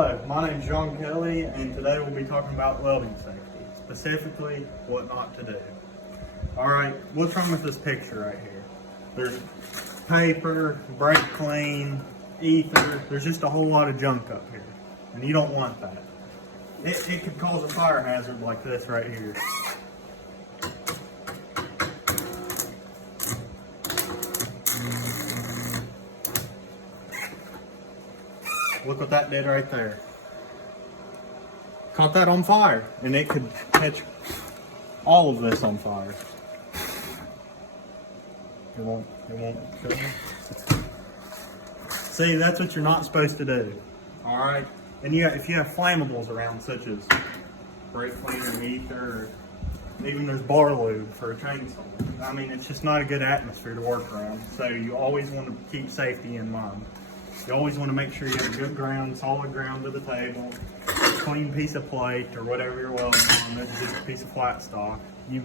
Hello, my name is John Kelly, and today we'll be talking about welding safety, specifically what not to do. Alright, what's wrong with this picture right here? There's paper, brake clean, ether, there's just a whole lot of junk up here, and you don't want that. It could cause a fire hazard like this right here. Look what that did right there. Caught that on fire, and it could catch all of this on fire. It won't show you. See, that's what you're not supposed to do. All right, and if you have flammables around, such as brake cleaner, ether, or even there's bar lube for a chainsaw. I mean, it's just not a good atmosphere to work around. So you always want to keep safety in mind. You always want to make sure you have good ground, solid ground to the table, clean piece of plate or whatever you're welding on. It's just a piece of flat stock. You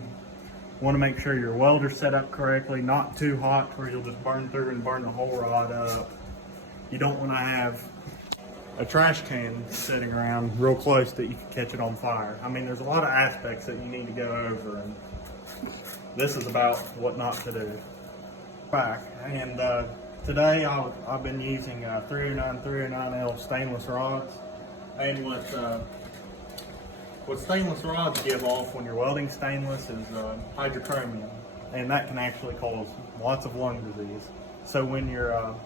want to make sure your welder's set up correctly, not too hot where you'll just burn through and burn the whole rod up. You don't want to have a trash can sitting around real close that you can catch it on fire. I mean, there's a lot of aspects that you need to go over, and this is about what not to do. Today I've been using 309L stainless rods, and what stainless rods give off when you're welding stainless is hydrochromium, and that can actually cause lots of lung disease. So when you're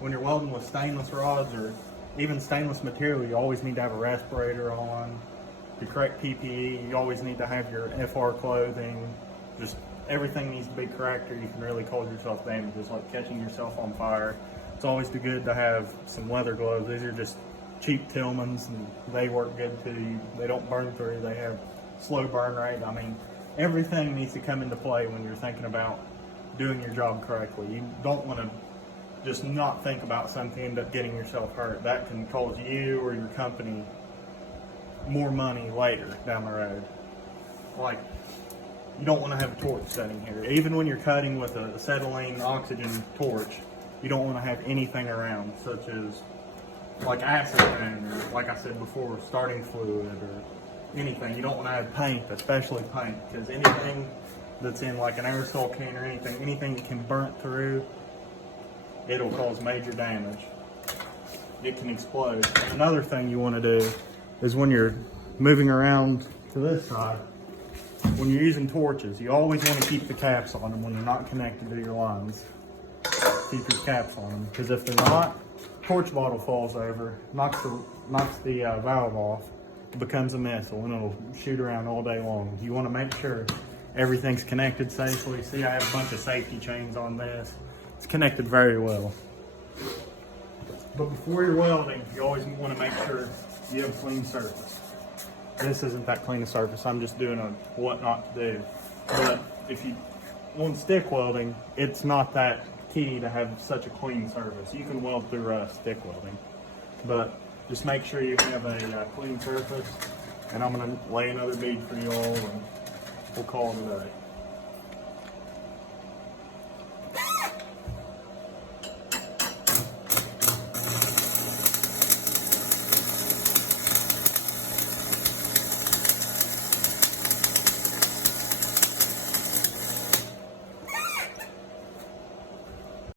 welding with stainless rods or even stainless material, you always need to have a respirator on, the correct PPE. You always need to have your FR clothing. Just everything needs to be correct, or you can really cause yourself damage, just like catching yourself on fire. It's always good to have some leather gloves. These are just cheap Tillmans, and they work good too. They don't burn through. They have slow burn rate. I mean, everything needs to come into play when you're thinking about doing your job correctly. You don't want to just not think about something and end up getting yourself hurt. That can cause you or your company more money later down the road. Like, you don't want to have a torch setting here. Even when you're cutting with a acetylene oxygen torch, you don't want to have anything around, such as like acetone, or like I said before, starting fluid, or anything. You don't want to have paint, especially paint, because anything that's in like an aerosol can or anything that can burn through, it'll cause major damage. It can explode. Another thing you want to do is when you're moving around to this side, when you're using torches, you always want to keep the caps on them when they're not connected to your lines. Keep your caps on them, because if they're not, torch bottle falls over, knocks the valve off, it becomes a missile, and it'll shoot around all day long. You want to make sure everything's connected safely. See, I have a bunch of safety chains on this. It's connected very well. But before you're welding, you always want to make sure you have a clean surface. This isn't that clean a surface. I'm just doing a what not to do. But if you want stick welding, it's not that key to have such a clean surface. You can weld through stick welding, but just make sure you have a clean surface. And I'm going to lay another bead for you all, and we'll call it a day.